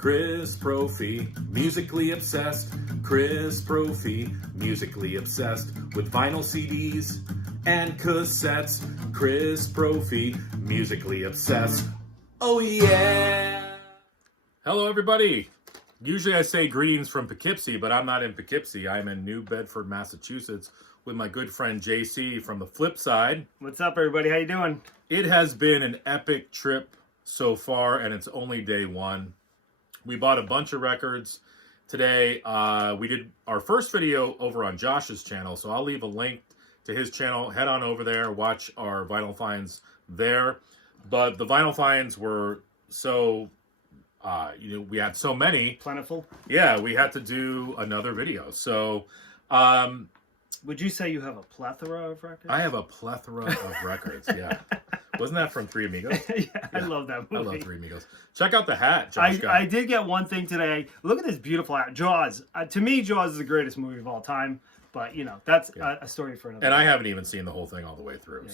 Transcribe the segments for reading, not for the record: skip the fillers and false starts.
Chris Profi, musically obsessed. Chris Profi, musically obsessed with vinyl CDs and cassettes. Chris Profi, musically obsessed. Oh yeah! Hello everybody. Usually I say greetings from Poughkeepsie, but I'm not in Poughkeepsie. I'm in New Bedford, Massachusetts with my good friend JC from the Flipside. What's up everybody? How you doing? It has been an epic trip so far and it's only day one. We bought a bunch of records today. We did our first video over on Josh's channel, so I'll leave a link to his channel. Head on over there, watch our vinyl finds there. But the vinyl finds were so, we had so many. Plentiful? Yeah, we had to do another video. So, would you say you have a plethora of records? I have a plethora of records, yeah. Wasn't that from Three Amigos? Yeah, I love that movie. I love Three Amigos. Check out the hat Josh got. I did get one thing today. Look at this beautiful hat. Jaws. To me, Jaws is the greatest movie of all time. But, you know, that's a story for another And day. I haven't even seen the whole thing all the way through.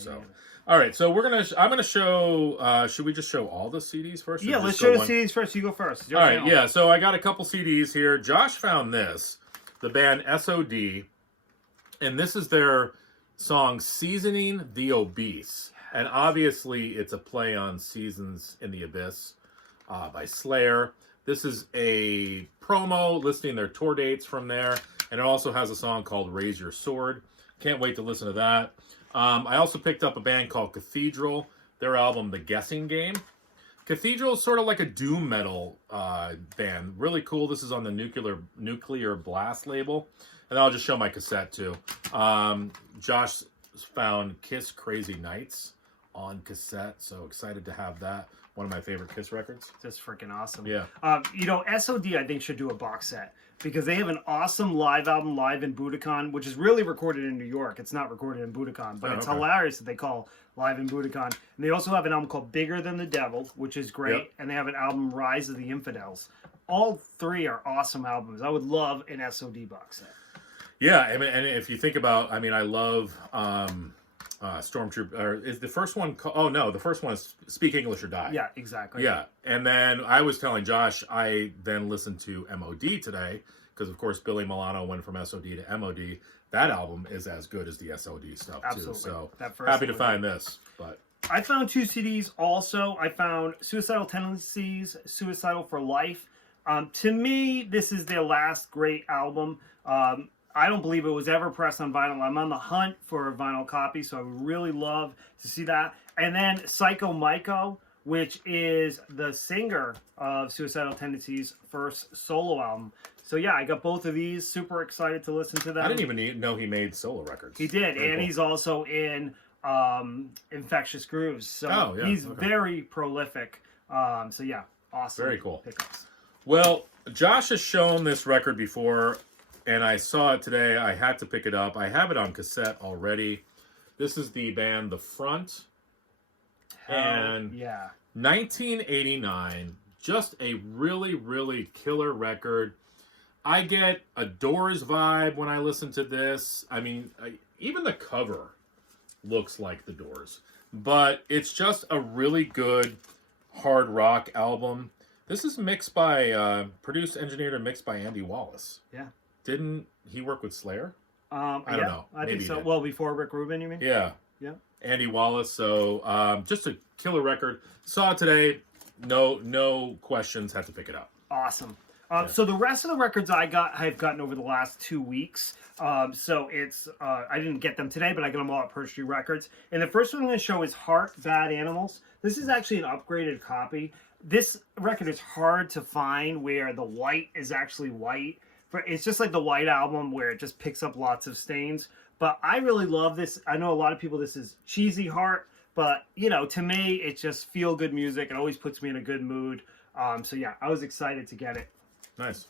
All right, so I'm going to show, should we just show all the CDs first? Yeah, let's show the CDs first. You go first. All right, yeah, so I got a couple CDs here. Josh found this, the band SOD, and this is their song Seasoning the Obese. And obviously, it's a play on Seasons in the Abyss by Slayer. This is a promo listing their tour dates from there. And it also has a song called Raise Your Sword. Can't wait to listen to that. I also picked up a band called Cathedral. Their album, The Guessing Game. Cathedral is sort of like a doom metal band. Really cool. This is on the Nuclear Blast label. And I'll just show my cassette too. Josh found Kiss Crazy Nights on cassette, so excited to have that. One of my favorite Kiss records. Just freaking awesome. Yeah. You know, SOD I think should do a box set because they have an awesome live album live in Budokan, which is really recorded in New York. It's not recorded in Budokan, but it's hilarious that they call live in Budokan. And they also have an album called Bigger Than the Devil, which is great. Yep. And they have an album Rise of the Infidels. All three are awesome albums. I would love an SOD box set. Yeah, I mean, and if you think about, I mean, I love Stormtrooper. Or is the first one? Oh no, the first one is Speak English or Die. Yeah, exactly. Yeah, and then I was telling Josh, I then listened to MOD today because, of course, Billy Milano went from SOD to MOD. That album is as good as the SOD stuff too. So happy to find this. But I found two CDs also. I found Suicidal Tendencies, Suicidal for Life. To me, this is their last great album. I don't believe it was ever pressed on vinyl. I'm on the hunt for a vinyl copy, so I would really love to see that. And then Psycho Myko, which is the singer of Suicidal Tendencies' first solo album. So yeah, I got both of these. Super excited to listen to them. I didn't even know he made solo records. He did, and he's also in Infectious Grooves. So he's very prolific. So yeah, awesome. Very cool. Pickups. Well, Josh has shown this record before. And I saw it today. I had to pick it up. I have it on cassette already. This is the band The Front. And 1989. Just a really, really killer record. I get a Doors vibe when I listen to this. I mean, even the cover looks like the Doors. But it's just a really good hard rock album. This is mixed by, produced, engineered, and mixed by Andy Wallace. Yeah. Didn't he work with Slayer? I don't know. I think so. Well, before Rick Rubin, you mean? Yeah. Yeah. Andy Wallace. So just a killer record. Saw it today. No questions. Had to pick it up. Awesome. So the rest of the records I've gotten over the last 2 weeks. So it's I didn't get them today, but I got them all at Perch Street Records. And the first one I'm going to show is Heart Bad Animals. This is actually an upgraded copy. This record is hard to find where the white is actually white. It's just like the White Album where it just picks up lots of stains. But I really love this. I know a lot of people, this is cheesy Heart. But, you know, to me, it's just feel-good music. It always puts me in a good mood. So, yeah, I was excited to get it. Nice.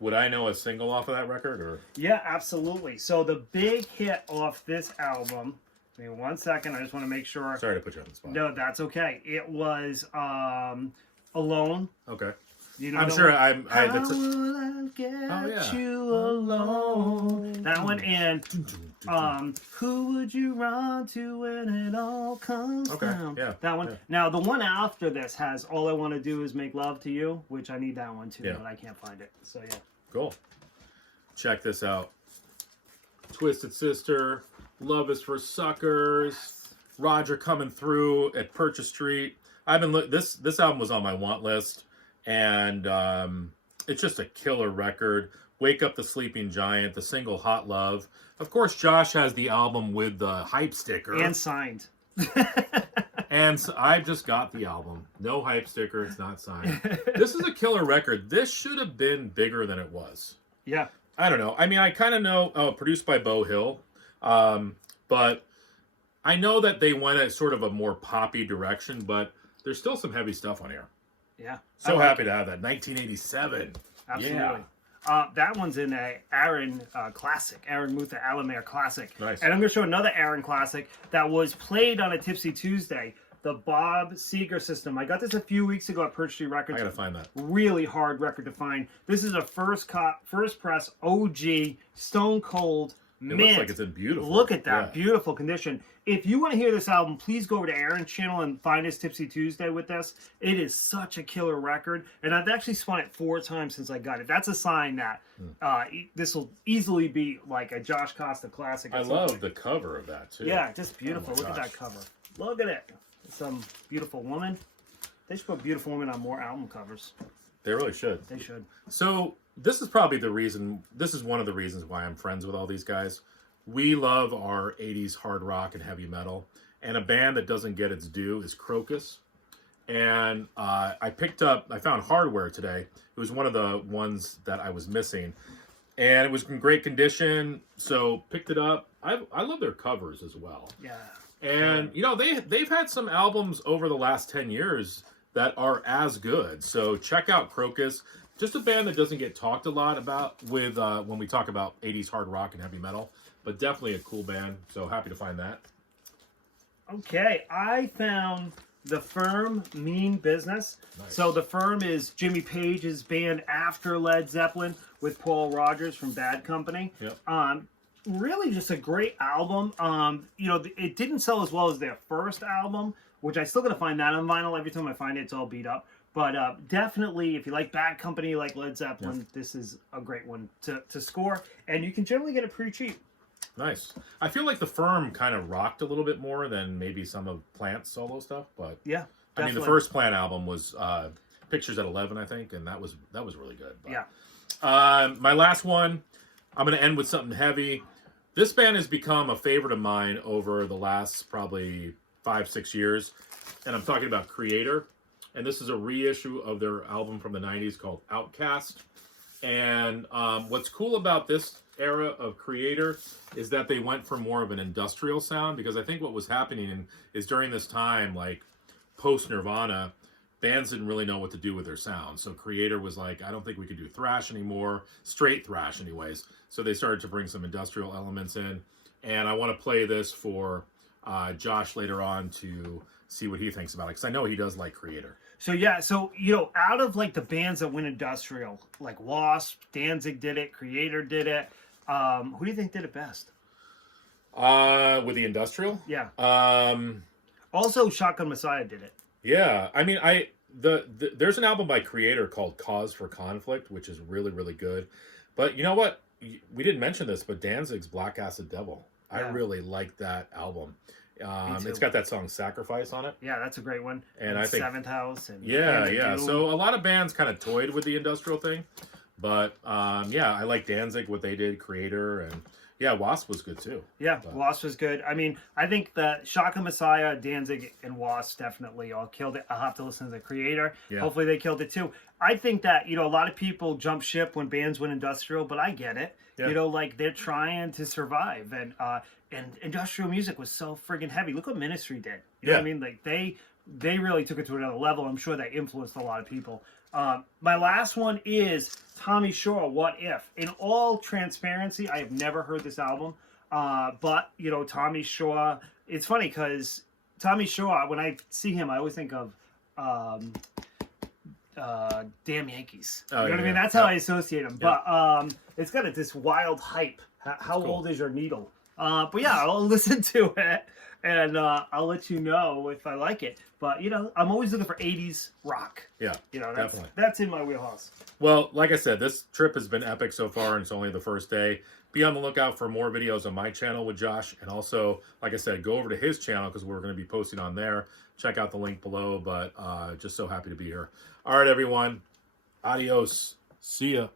Would I know a single off of that record? Or yeah, absolutely. So the big hit off this album, give me 1 second. I just want to make sure. Sorry to put you on the spot. No, that's okay. It was Alone. Okay. You know I'm sure one? How will I get you alone? That one, and who would you run to when it all comes down? Yeah. That one. Yeah. Now the one after this has All I Want to Do Is Make Love to You, which I need that one too, Yeah. but I can't find it. So yeah. Cool. Check this out. Twisted Sister, Love Is for Suckers, Roger Coming Through at Purchase Street. I've been this album was on my want list, and it's just a killer record. Wake Up the Sleeping Giant, the single Hot Love. Of course, Josh has the album with the hype sticker. And signed. And so I just got the album. No hype sticker. It's not signed. This is a killer record. This should have been bigger than it was. Yeah. I don't know. I mean, I kind of know, produced by Beau Hill. But I know that they went a sort of a more poppy direction, but there's still some heavy stuff on here. Yeah. So happy to have that. 1987. Absolutely. Yeah. That one's in a Aaron classic, Aaron Mutha Alamere classic. Nice. And I'm going to show another Aaron classic that was played on a Tipsy Tuesday, the Bob Seger System. I got this a few weeks ago at Perch Street Records. I gotta find that. Really hard record to find. This is a first press OG Stone Cold mint. It looks like it's in beautiful. Look at that beautiful condition. If you want to hear this album, please go over to Aaron's channel and find his Tipsy Tuesday with this. It is such a killer record, and I've actually spun it 4 times since I got it. That's a sign that this will easily be like a Josh Costa classic. I love the cover of that too. Yeah, just beautiful. Oh Look at that cover. Look at it. Some beautiful woman. They should put beautiful women on more album covers. They really should. They should. So this is probably the reason. This is one of the reasons why I'm friends with all these guys. We love our 80s hard rock and heavy metal. And a band that doesn't get its due is Crocus. And I found Hardware today. It was one of the ones that I was missing. And it was in great condition. So picked it up. I love their covers as well. Yeah. And, you know, they've had some albums over the last 10 years that are as good. So check out Crocus. Just a band that doesn't get talked a lot about with when we talk about 80s hard rock and heavy metal. But definitely a cool band. So happy to find that. Okay, I found The Firm, Mean Business. Nice. So The Firm is Jimmy Page's band after Led Zeppelin with Paul Rodgers from Bad Company. Yep. Really just a great album. You know, it didn't sell as well as their first album, which I still gotta find that on vinyl. Every time I find it, it's all beat up. But definitely, if you like Bad Company, like Led Zeppelin, this is a great one to score. And you can generally get it pretty cheap. Nice. I feel like The Firm kind of rocked a little bit more than maybe some of Plant's solo stuff. But yeah, definitely. I mean, the first Plant album was Pictures at 11, I think, and that was really good. But, yeah. My last one, I'm going to end with something heavy. This band has become a favorite of mine over the last probably 5-6 years, and I'm talking about Creator. And this is a reissue of their album from the 90s called Outcast. And what's cool about this era of Creator is that they went for more of an industrial sound, because I think what was happening is during this time, like post Nirvana, bands didn't really know what to do with their sound. So Creator was like, I don't think we could do thrash anymore, straight thrash anyways. So they started to bring some industrial elements in. And I want to play this for Josh later on to see what he thinks about it, because I know he does like Creator. So yeah, so you know, out of like the bands that went industrial, like Wasp, Danzig did it, Creator did it. Who do you think did it best? With the industrial? Yeah. Also, Shotgun Messiah did it. Yeah, I mean, there's an album by Creator called Cause for Conflict, which is really, really good. But you know what? We didn't mention this, but Danzig's Black Acid Devil. Yeah. I really like that album. It's got that song Sacrifice on it. Yeah, that's a great one. And I think Seventh House. And yeah. So a lot of bands kind of toyed with the industrial thing. But yeah, I like Danzig, what they did, Creator, and yeah, Wasp was good too. Yeah, Wasp was good. I mean, I think that Shaka Messiah, Danzig, and Wasp definitely all killed it. I'll have to listen to the Creator. Yeah. Hopefully they killed it too. I think that, you know, a lot of people jump ship when bands went industrial, but I get it. Yeah. You know, like they're trying to survive, and industrial music was so friggin' heavy. Look what Ministry did. You know what I mean? Like they really took it to another level. I'm sure that influenced a lot of people. My last one is Tommy Shaw, What If? In all transparency, I have never heard this album. But, you know, Tommy Shaw, it's funny because Tommy Shaw, when I see him, I always think of Damn Yankees. Oh, You know what I yeah. mean? That's how I associate them. Yeah. But it's got this wild hype. How cool. old is your needle? But yeah, I'll listen to it and I'll let you know if I like it. But you know, I'm always looking for 80s rock. Yeah, You know, definitely. that's in my wheelhouse. Well, like I said, this trip has been epic so far, and it's only the first day. Be on the lookout for more videos on my channel with Josh, and also, like I said, go over to his channel because we're going to be posting on there. Check out the link below, but just so happy to be here. All right, everyone. Adios. See ya.